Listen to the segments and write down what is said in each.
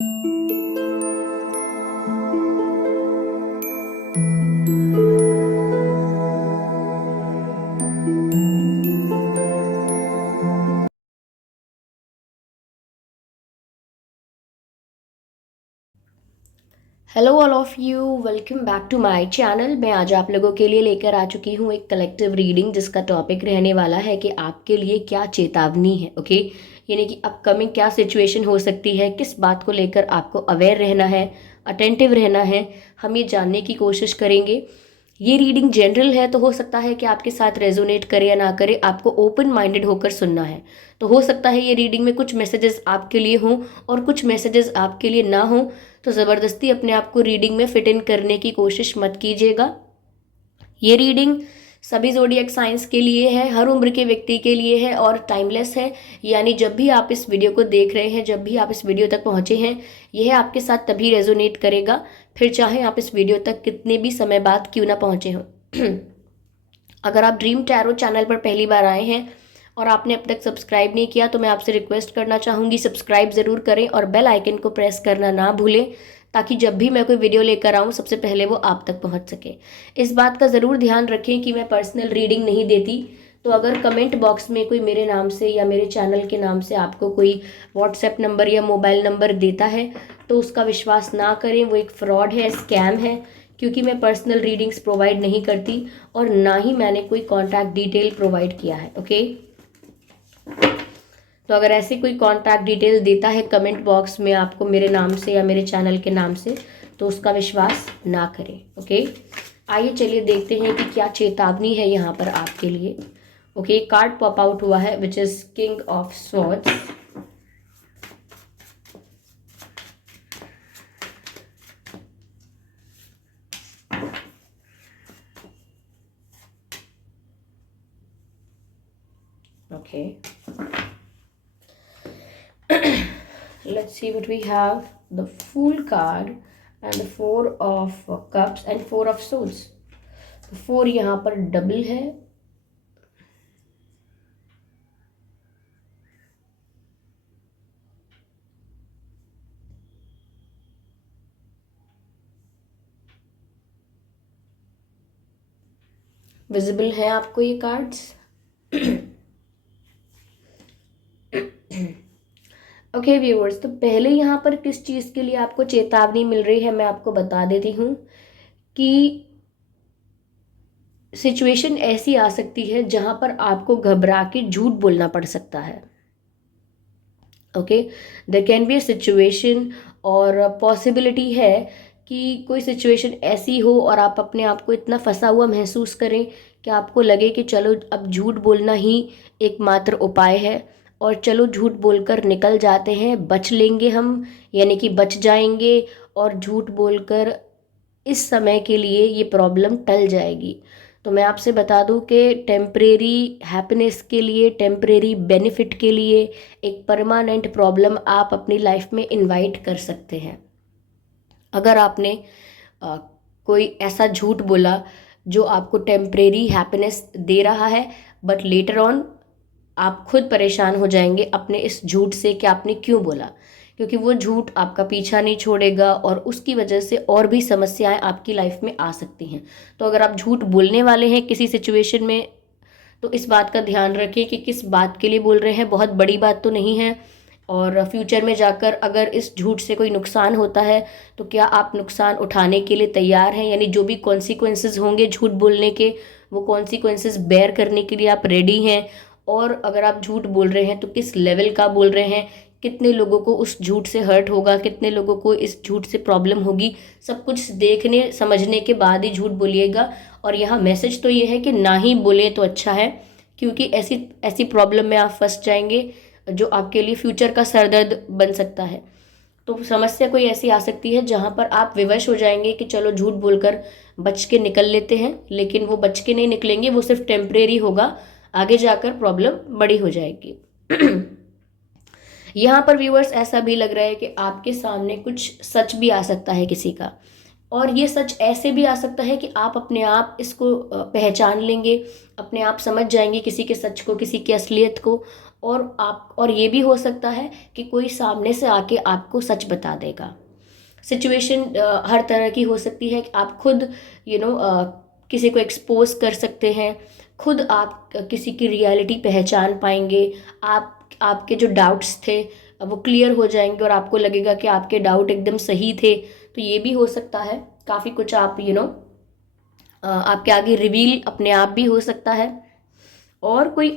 Hello all of you, welcome back to my channel. मैं आज आप लोगों के लिए लेकर आ चुकी हूँ एक कलेक्टिव रीडिंग जिसका टॉपिक रहने वाला है कि आपके लिए क्या चेतावनी है। ओके, यानी कि अपकमिंग क्या सिचुएशन हो सकती है, किस बात को लेकर आपको अवेयर रहना है, अटेंटिव रहना है, हम ये जानने की कोशिश करेंगे। ये रीडिंग जनरल है तो हो सकता है कि आपके साथ रेजोनेट करे या ना करे, आपको ओपन माइंडेड होकर सुनना है। तो हो सकता है ये रीडिंग में कुछ मैसेजेस आपके लिए हों और कुछ मैसेजेस आपके लिए ना हों। तो ज़बरदस्ती अपने आप को रीडिंग में फिट इन करने की कोशिश मत कीजिएगा। ये रीडिंग सभी ज़ोडिएक साइंस के लिए है, हर उम्र के व्यक्ति के लिए है और टाइमलेस है। यानी जब भी आप इस वीडियो को देख रहे हैं, जब भी आप इस वीडियो तक पहुंचे हैं, यह आपके साथ तभी रेजोनेट करेगा, फिर चाहे आप इस वीडियो तक कितने भी समय बाद क्यों ना पहुंचे हों। अगर आप ड्रीम टैरो चैनल पर पहली बार आए हैं और आपने अब तक सब्सक्राइब नहीं किया तो मैं आपसे रिक्वेस्ट करना चाहूँगी, सब्सक्राइब ज़रूर करें और बेल आइकन को प्रेस करना ना भूलें, ताकि जब भी मैं कोई वीडियो लेकर आऊँ सबसे पहले वो आप तक पहुँच सके। इस बात का ज़रूर ध्यान रखें कि मैं पर्सनल रीडिंग नहीं देती। तो अगर कमेंट बॉक्स में कोई मेरे नाम से या मेरे चैनल के नाम से आपको कोई व्हाट्सएप नंबर या मोबाइल नंबर देता है तो उसका विश्वास ना करें, वो एक फ्रॉड है, स्कैम है। क्योंकि मैं पर्सनल रीडिंग्स प्रोवाइड नहीं करती और ना ही मैंने कोई कॉन्टैक्ट डिटेल प्रोवाइड किया है। ओके, तो अगर ऐसे कोई कॉन्टैक्ट डिटेल देता है कमेंट बॉक्स में आपको मेरे नाम से या मेरे चैनल के नाम से, तो उसका विश्वास ना करें। ओके, आइए चलिए देखते हैं कि क्या चेतावनी है यहाँ पर आपके लिए। ओके, कार्ड पॉप आउट हुआ है which is king of swords. Okay, let's see what we have. The Fool card and the Four of Cups and Four of Swords. तो 4 यहाँ पर डबल है, विजिबल है आपको ये कार्ड्स। ओके व्यूअर्स, तो पहले यहाँ पर किस चीज़ के लिए आपको चेतावनी मिल रही है मैं आपको बता देती हूँ कि सिचुएशन ऐसी आ सकती है जहाँ पर आपको घबरा के झूठ बोलना पड़ सकता है। Okay, there can be a situation और पॉसिबिलिटी है कि कोई सिचुएशन ऐसी हो और आप अपने आप को इतना फंसा हुआ महसूस करें कि आपको लगे कि चलो अब झूठ बोलना ही एकमात्र उपाय है और चलो झूठ बोलकर निकल जाते हैं, बच लेंगे हम, यानी कि बच जाएंगे और झूठ बोलकर इस समय के लिए ये प्रॉब्लम टल जाएगी। तो मैं आपसे बता दूं कि टेम्परेरी हैप्पीनेस के लिए, टेम्परेरी बेनिफिट के लिए एक परमानेंट प्रॉब्लम आप अपनी लाइफ में इनवाइट कर सकते हैं। अगर आपने अ, कोई ऐसा झूठ बोला जो आपको टेम्परेरी हैप्पीनेस दे रहा है, बट लेटर ऑन आप खुद परेशान हो जाएंगे अपने इस झूठ से कि आपने क्यों बोला, क्योंकि वो झूठ आपका पीछा नहीं छोड़ेगा और उसकी वजह से और भी समस्याएं आपकी लाइफ में आ सकती हैं। तो अगर आप झूठ बोलने वाले हैं किसी सिचुएशन में, तो इस बात का ध्यान रखें कि किस बात के लिए बोल रहे हैं, बहुत बड़ी बात तो नहीं है। और फ्यूचर में जाकर अगर इस झूठ से कोई नुकसान होता है तो क्या आप नुकसान उठाने के लिए तैयार हैं, यानी जो भी कॉन्सिक्वेंसेस होंगे झूठ बोलने के, वो कॉन्सिक्वेंसेस बेयर करने के लिए आप रेडी हैं। और अगर आप झूठ बोल रहे हैं तो किस लेवल का बोल रहे हैं, कितने लोगों को उस झूठ से हर्ट होगा, कितने लोगों को इस झूठ से प्रॉब्लम होगी, सब कुछ देखने समझने के बाद ही झूठ बोलिएगा। और यहाँ मैसेज तो ये है कि ना ही बोले तो अच्छा है, क्योंकि ऐसी ऐसी प्रॉब्लम में आप फंस जाएंगे जो आपके लिए फ्यूचर का सरदर्द बन सकता है। तो समस्या कोई ऐसी आ सकती है जहाँ पर आप विवश हो जाएंगे कि चलो झूठ बोलकर बच के निकल लेते हैं, लेकिन वो बच के नहीं निकलेंगे, वो सिर्फ टेम्परेरी होगा, आगे जाकर प्रॉब्लम बड़ी हो जाएगी। यहाँ पर व्यूअर्स ऐसा भी लग रहा है कि आपके सामने कुछ सच भी आ सकता है किसी का, और ये सच ऐसे भी आ सकता है कि आप अपने आप इसको पहचान लेंगे, अपने आप समझ जाएंगे किसी के सच को, किसी की असलियत को, और ये भी हो सकता है कि कोई सामने से आके आपको सच बता देगा। सिचुएशन हर तरह की हो सकती है कि आप खुद किसी को एक्सपोज कर सकते हैं, खुद आप किसी की रियलिटी पहचान पाएंगे, आपके जो डाउट्स थे वो क्लियर हो जाएंगे और आपको लगेगा कि आपके डाउट एकदम सही थे। तो ये भी हो सकता है, काफ़ी कुछ आप आपके आगे रिवील अपने आप भी हो सकता है। और कोई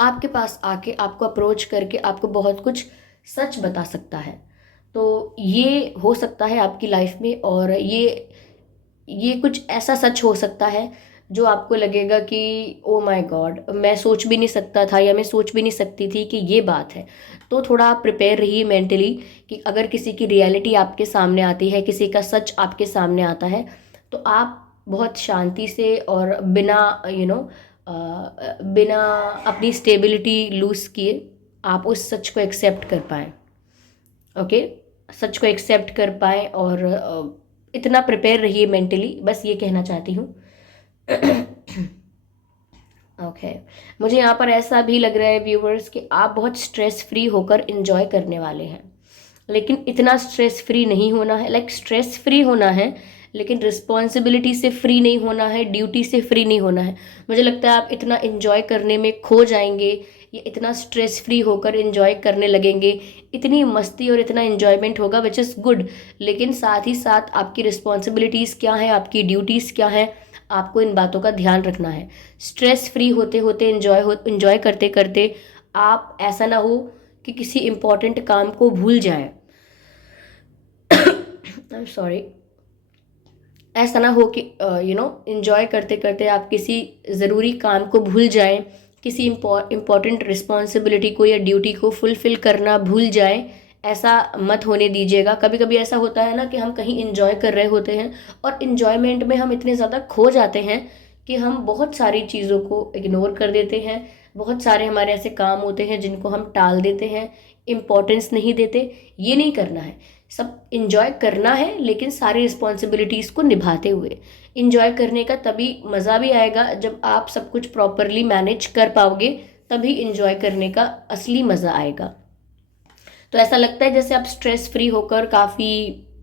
आपके पास आके आपको अप्रोच करके आपको बहुत कुछ सच बता सकता है। तो ये हो सकता है आपकी लाइफ में, और ये कुछ ऐसा सच हो सकता है जो आपको लगेगा कि ओ माय गॉड, मैं सोच भी नहीं सकता था या मैं सोच भी नहीं सकती थी कि ये बात है। तो थोड़ा आप प्रिपेयर रहिए मेंटली कि अगर किसी की रियलिटी आपके सामने आती है, किसी का सच आपके सामने आता है, तो आप बहुत शांति से और बिना अपनी स्टेबिलिटी लूज किए आप उस सच को एक्सेप्ट कर पाएँ। ओके, सच को एक्सेप्ट कर पाएँ, और इतना प्रिपेयर रहिए मेंटली, बस ये कहना चाहती हूँ। ओके, मुझे यहाँ पर ऐसा भी लग रहा है व्यूवर्स कि आप बहुत स्ट्रेस फ्री होकर इंजॉय करने वाले हैं, लेकिन इतना स्ट्रेस फ्री नहीं होना है। लाइक स्ट्रेस फ्री होना है, लेकिन रिस्पॉन्सिबिलिटी से फ्री नहीं होना है, ड्यूटी से फ्री नहीं होना है। मुझे लगता है आप इतना इंजॉय करने में खो जाएंगे, ये इतना स्ट्रेस फ्री होकर इंजॉय करने लगेंगे, इतनी मस्ती और इतना इंजॉयमेंट होगा विच इज़ गुड। लेकिन साथ ही साथ आपकी रिस्पॉन्सिबिलिटीज़ क्या है, आपकी ड्यूटीज़ क्या है, आपको इन बातों का ध्यान रखना है। स्ट्रेस फ्री होते होते इंजॉय करते करते आप ऐसा ना हो कि किसी इम्पॉर्टेंट काम को भूल जाएं। I am sorry. ऐसा ना हो कि इंजॉय करते करते आप किसी ज़रूरी काम को भूल जाएं, किसी इम्पॉर्टेंट रिस्पॉन्सिबिलिटी को या ड्यूटी को फुलफिल करना भूल जाएं। ऐसा मत होने दीजिएगा। कभी कभी ऐसा होता है ना कि हम कहीं इंजॉय कर रहे होते हैं और इन्जॉयमेंट में हम इतने ज़्यादा खो जाते हैं कि हम बहुत सारी चीज़ों को इग्नोर कर देते हैं। बहुत सारे हमारे ऐसे काम होते हैं जिनको हम टाल देते हैं, इम्पोर्टेंस नहीं देते। ये नहीं करना है। सब इंजॉय करना है, लेकिन सारी रिस्पॉन्सिबिलिटीज़ को निभाते हुए। इंजॉय करने का तभी मज़ा भी आएगा जब आप सब कुछ प्रॉपरली मैनेज कर पाओगे, तभी इंजॉय करने का असली मज़ा आएगा। तो ऐसा लगता है जैसे आप स्ट्रेस फ्री होकर काफ़ी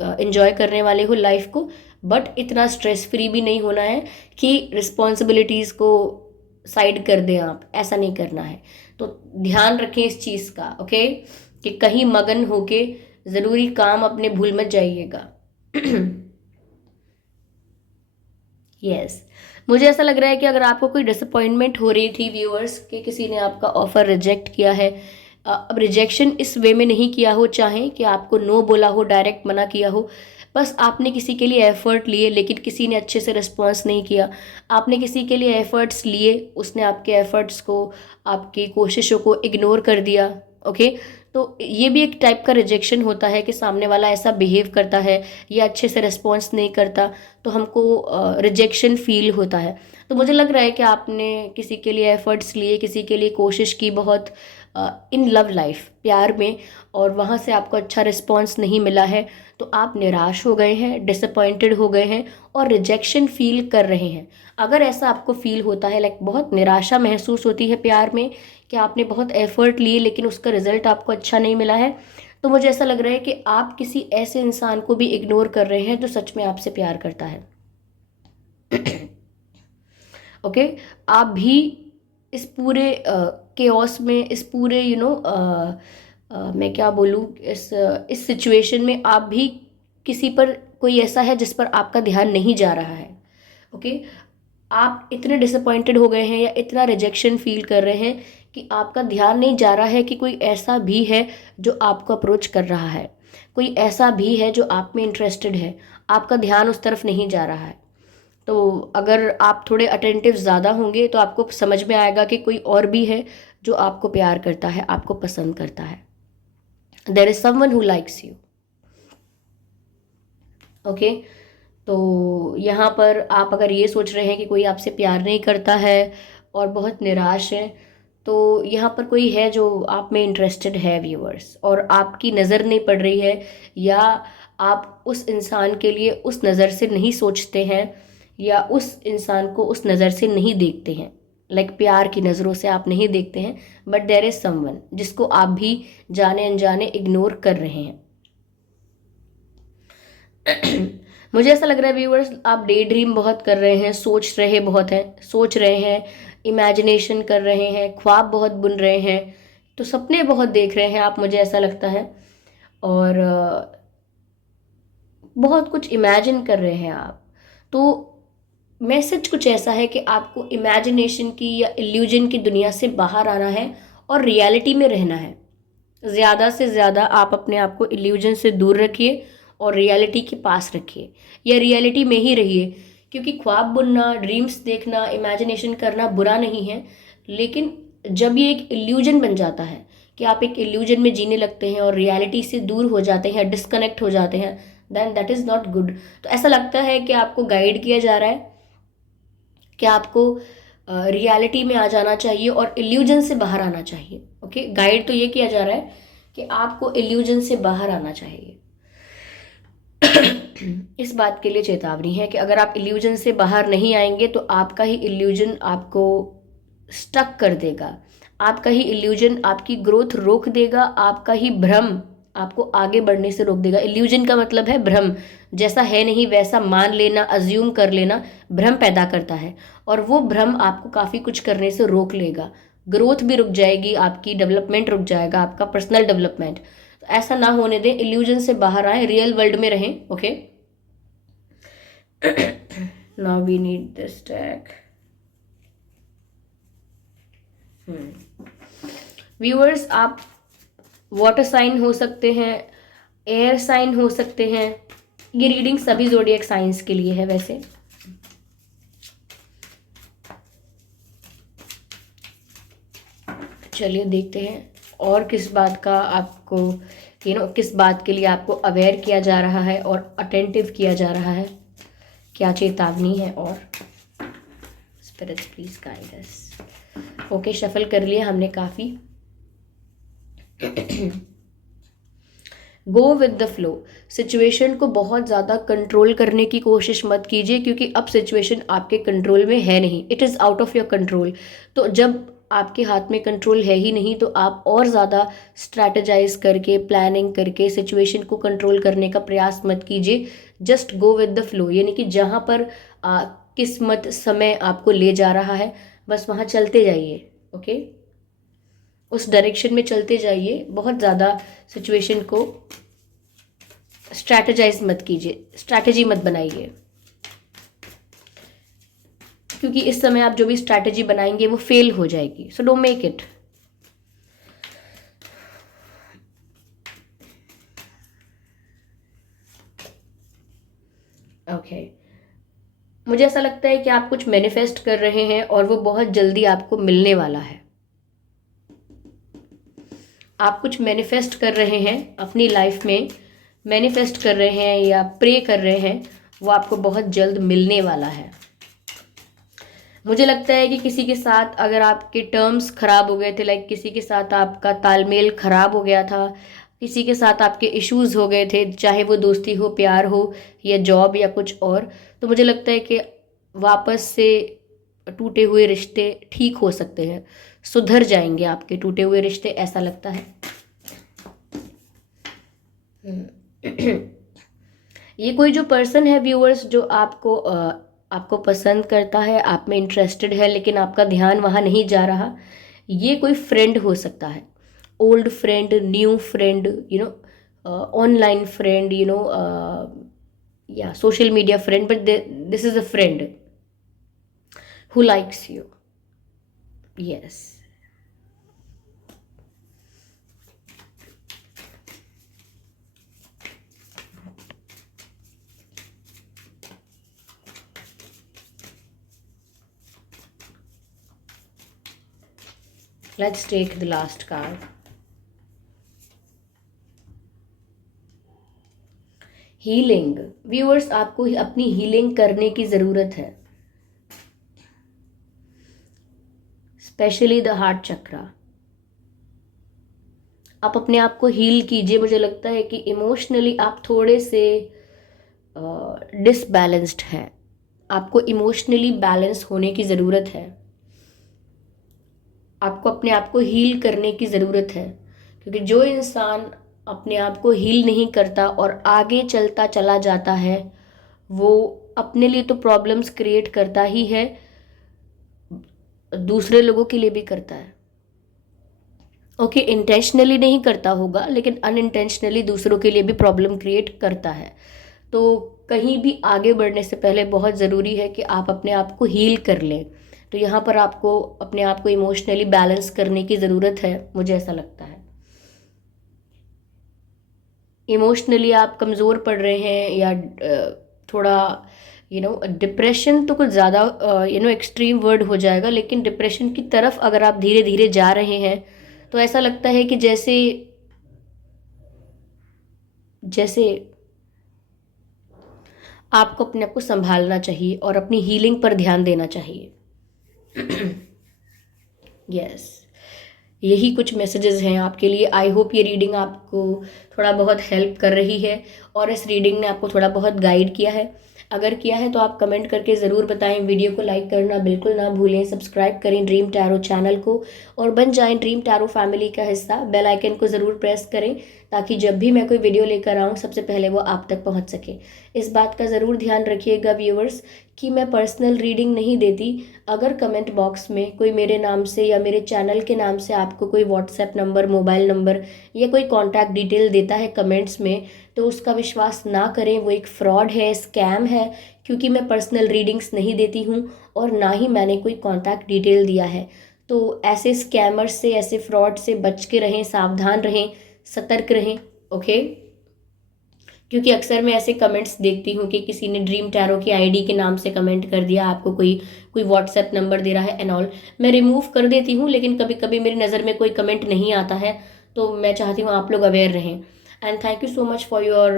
इंजॉय करने वाले हो लाइफ को, बट इतना स्ट्रेस फ्री भी नहीं होना है कि रिस्पॉन्सिबिलिटीज़ को साइड कर दें आप। ऐसा नहीं करना है। तो ध्यान रखें इस चीज़ का, ओके, कि कहीं मगन होके ज़रूरी काम अपने भूल मत जाइएगा। यस, मुझे ऐसा लग रहा है कि अगर आपको कोई डिसअपॉइंटमेंट हो रही थी व्यूअर्स, कि किसी ने आपका ऑफ़र रिजेक्ट किया है, अब रिजेक्शन इस वे में नहीं किया हो, चाहे कि आपको नो बोला हो, डायरेक्ट मना किया हो, बस आपने किसी के लिए एफर्ट लिए लेकिन किसी ने अच्छे से रिस्पॉन्स नहीं किया। आपने किसी के लिए एफर्ट्स लिए, उसने आपके एफर्ट्स को, आपकी कोशिशों को इग्नोर कर दिया। ओके, तो ये भी एक टाइप का रिजेक्शन होता है कि सामने वाला ऐसा बिहेव करता है या अच्छे से रिस्पॉन्स नहीं करता, तो हमको रिजेक्शन फील होता है। तो मुझे लग रहा है कि आपने किसी के लिए एफर्ट्स लिए, किसी के लिए कोशिश की बहुत इन लव लाइफ, प्यार में, और वहाँ से आपको अच्छा रिस्पॉन्स नहीं मिला है, तो आप निराश हो गए हैं, डिसअपॉइंटेड हो गए हैं और रिजेक्शन फील कर रहे हैं। अगर ऐसा आपको फील होता है, लाइक बहुत निराशा महसूस होती है प्यार में कि आपने बहुत एफर्ट लिए लेकिन उसका रिजल्ट आपको अच्छा नहीं मिला है, तो मुझे ऐसा लग रहा है कि आप किसी ऐसे इंसान को भी इग्नोर कर रहे हैं जो सच में आपसे प्यार करता है। ओके, आप भी इस पूरे केओस में, इस पूरे मैं क्या बोलूँ, इस सिचुएशन में आप भी किसी पर, कोई ऐसा है जिस पर आपका ध्यान नहीं जा रहा है। ओके, आप इतने डिसअपॉइंटेड हो गए हैं या इतना रिजेक्शन फील कर रहे हैं कि आपका ध्यान नहीं जा रहा है कि कोई ऐसा भी है जो आपको अप्रोच कर रहा है, कोई ऐसा भी है जो आप में इंटरेस्टेड है, आपका ध्यान उस तरफ नहीं जा रहा है। तो अगर आप थोड़े अटेंटिव ज़्यादा होंगे तो आपको समझ में आएगा कि कोई और भी है जो आपको प्यार करता है, आपको पसंद करता है। There is someone who likes you. Okay, तो यहाँ पर आप अगर ये सोच रहे हैं कि कोई आपसे प्यार नहीं करता है और बहुत निराश है, तो यहाँ पर कोई है जो आप में इंटरेस्टेड है व्यूअर्स, और आपकी नज़र नहीं पड़ रही है, या आप उस इंसान के लिए उस नज़र से नहीं सोचते हैं, या उस इंसान को उस नज़र से नहीं देखते हैं। लाइक प्यार की नज़रों से आप नहीं देखते हैं, बट देयर इज समवन जिसको आप भी जाने अनजाने इग्नोर कर रहे हैं। मुझे ऐसा लग रहा है व्यूअर्स, आप डे ड्रीम बहुत कर रहे हैं, सोच रहे हैं, इमेजिनेशन कर रहे हैं, ख्वाब बहुत बुन रहे हैं, तो सपने बहुत देख रहे हैं आप, मुझे ऐसा लगता है। और बहुत कुछ इमेजिन कर रहे हैं आप। तो मैसेज कुछ ऐसा है कि आपको इमेजिनेशन की या इल्यूजन की दुनिया से बाहर आना है और रियलिटी में रहना है। ज़्यादा से ज़्यादा आप अपने आप को इल्यूजन से दूर रखिए और रियलिटी के पास रखिए, या रियलिटी में ही रहिए। क्योंकि ख्वाब बुनना, ड्रीम्स देखना, इमेजिनेशन करना बुरा नहीं है, लेकिन जब ये एक इल्यूजन बन जाता है कि आप एक इल्यूजन में जीने लगते हैं और रियलिटी से दूर हो जाते हैं, डिस्कनेक्ट हो जाते हैं, then that is not good. तो ऐसा लगता है कि आपको गाइड किया जा रहा है कि आपको रियलिटी में आ जाना चाहिए और इल्यूजन से बाहर आना चाहिए। ओके, गाइड तो ये किया जा रहा है कि आपको इल्यूजन से बाहर आना चाहिए। इस बात के लिए चेतावनी है कि अगर आप इल्यूजन से बाहर नहीं आएंगे तो आपका ही इल्यूजन आपको स्टक कर देगा, आपका ही इल्यूजन आपकी ग्रोथ रोक देगा, आपका ही भ्रम आपको आगे बढ़ने से रोक देगा। इल्यूजन का मतलब है भ्रम, जैसा है नहीं वैसा मान लेना, अज्यूम कर लेना, भ्रम पैदा करता है, और वो भ्रम आपको काफ़ी कुछ करने से रोक लेगा। ग्रोथ भी रुक जाएगी आपकी, डेवलपमेंट रुक जाएगा आपका, पर्सनल डेवलपमेंट। तो ऐसा ना होने दें, इल्यूजन से बाहर आए, रियल वर्ल्ड में रहें। Okay, now we need this tag. Viewers, आप वाटर साइन हो सकते हैं, एयर साइन हो सकते हैं। ये रीडिंग सभी ज़ोडिएक साइंस के लिए है वैसे। चलिए देखते हैं और किस बात का आपको किस बात के लिए आपको अवेयर किया जा रहा है और अटेंटिव किया जा रहा है, क्या चेतावनी है। और spirits please guide us. Okay, shuffle कर लिया हमने काफ़ी। Go with the flow. Situation को बहुत ज़्यादा कंट्रोल करने की कोशिश मत कीजिए, क्योंकि अब सिचुएशन आपके कंट्रोल में है नहीं, it is out of your control. तो जब आपके हाथ में कंट्रोल है ही नहीं, तो आप और ज़्यादा स्ट्रैटेजाइज करके, प्लानिंग करके सिचुएशन को कंट्रोल करने का प्रयास मत कीजिए। Just go with the flow, यानी कि जहाँ पर किस्मत, समय आपको ले जा रहा है, बस वहाँ चलते जाइए। ओके, उस डायरेक्शन में चलते जाइए। बहुत ज़्यादा सिचुएशन को स्ट्रैटेजाइज मत कीजिए, स्ट्रैटेजी मत बनाइए, क्योंकि इस समय आप जो भी स्ट्रैटेजी बनाएंगे वो फेल हो जाएगी। So don't make it. Okay, मुझे ऐसा लगता है कि आप कुछ मैनिफेस्ट कर रहे हैं और वो बहुत जल्दी आपको मिलने वाला है। आप कुछ मैनिफेस्ट कर रहे हैं अपनी लाइफ में, मैनिफेस्ट कर रहे हैं या प्रे कर रहे हैं, वो आपको बहुत जल्द मिलने वाला है। मुझे लगता है कि किसी के साथ अगर आपके टर्म्स खराब हो गए थे, लाइक किसी के साथ आपका तालमेल खराब हो गया था, किसी के साथ आपके इश्यूज हो गए थे, चाहे वो दोस्ती हो, प्यार हो, या जॉब या कुछ और, तो मुझे लगता है कि वापस से टूटे हुए रिश्ते ठीक हो सकते हैं, सुधर जाएंगे आपके टूटे हुए रिश्ते, ऐसा लगता है। ये कोई जो पर्सन है व्यूअर्स, जो आपको पसंद करता है, आप में इंटरेस्टेड है, लेकिन आपका ध्यान वहाँ नहीं जा रहा, ये कोई फ्रेंड हो सकता है, old friend, new friend, online friend, या social media friend, but this is a friend who likes you. Yes. Let's take the last card. Healing. Viewers, आपको अपनी हीलिंग करने की ज़रूरत है, स्पेशली द हार्ट चक्रा। आप अपने आप को हील कीजिए। मुझे लगता है कि इमोशनली आप थोड़े से डिसबैलेंस्ड हैं, आपको इमोशनली बैलेंस होने की ज़रूरत है। आपको अपने आप को हील करने की ज़रूरत है, क्योंकि जो इंसान अपने आप को हील नहीं करता और आगे चलता चला जाता है, वो अपने लिए तो प्रॉब्लम्स क्रिएट करता ही है, दूसरे लोगों के लिए भी करता है। ओके, इंटेंशनली नहीं करता होगा, लेकिन अनइंटेंशनली दूसरों के लिए भी प्रॉब्लम क्रिएट करता है। तो कहीं भी आगे बढ़ने से पहले बहुत ज़रूरी है कि आप अपने आप को हील कर लें। तो यहाँ पर आपको अपने आप को इमोशनली बैलेंस करने की ज़रूरत है, मुझे ऐसा लगता है। इमोशनली आप कमज़ोर पड़ रहे हैं या थोड़ा डिप्रेशन तो कुछ ज़्यादा एक्सट्रीम वर्ड हो जाएगा, लेकिन डिप्रेशन की तरफ अगर आप धीरे धीरे जा रहे हैं तो ऐसा लगता है कि जैसे जैसे आपको अपने आप को संभालना चाहिए और अपनी हीलिंग पर ध्यान देना चाहिए। यस, यही कुछ मैसेजेस हैं आपके लिए। आई होप ये रीडिंग आपको थोड़ा बहुत हेल्प कर रही है और इस रीडिंग ने आपको थोड़ा बहुत गाइड किया है। अगर किया है तो आप कमेंट करके ज़रूर बताएं। वीडियो को लाइक करना बिल्कुल ना भूलें। सब्सक्राइब करें ड्रीम टैरो चैनल को और बन जाएं ड्रीम टैरो फैमिली का हिस्सा। बेल आइकन को ज़रूर प्रेस करें ताकि जब भी मैं कोई वीडियो लेकर आऊँ सबसे पहले वो आप तक पहुँच सके। इस बात का ज़रूर ध्यान रखिएगा व्यूवर्स कि मैं पर्सनल रीडिंग नहीं देती। अगर कमेंट बॉक्स में कोई मेरे नाम से या मेरे चैनल के नाम से आपको कोई व्हाट्सएप नंबर, मोबाइल नंबर या कोई कॉन्टैक्ट डिटेल देता है कमेंट्स में, तो उसका विश्वास ना करें। वो एक फ्रॉड है, स्कैम है, क्योंकि मैं पर्सनल रीडिंग्स नहीं देती हूँ और ना ही मैंने कोई कॉन्टैक्ट डिटेल दिया है। तो ऐसे स्कैमर्स से, ऐसे फ्रॉड से बच के रहें, सावधान रहें, सतर्क रहें। ओके, क्योंकि अक्सर मैं ऐसे कमेंट्स देखती हूँ कि किसी ने ड्रीम टैरो की आईडी के नाम से कमेंट कर दिया, आपको कोई कोई व्हाट्सएप नंबर दे रहा है एंड ऑल। मैं रिमूव कर देती हूँ, लेकिन कभी कभी मेरी नज़र में कोई कमेंट नहीं आता है, तो मैं चाहती हूँ आप लोग अवेयर रहें। And thank you so much for your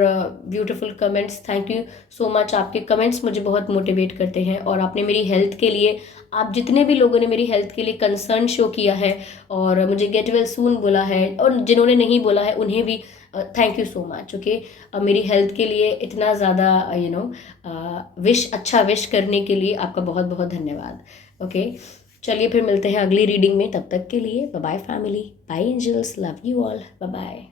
beautiful comments. Thank you so much, आपके कमेंट्स मुझे बहुत मोटिवेट करते हैं और आपने मेरी हेल्थ के लिए, आप जितने भी लोगों ने मेरी हेल्थ के लिए कंसर्न शो किया है और मुझे गेट वेल सून बोला है और जिन्होंने नहीं बोला है उन्हें भी thank you so much. Okay, मेरी हेल्थ के लिए इतना ज़्यादा अच्छा विश करने के लिए आपका बहुत बहुत धन्यवाद। ओके, चलिए फिर मिलते हैं अगली रीडिंग में। तब तक के लिए bye bye family, bye angels, love you all, bye bye.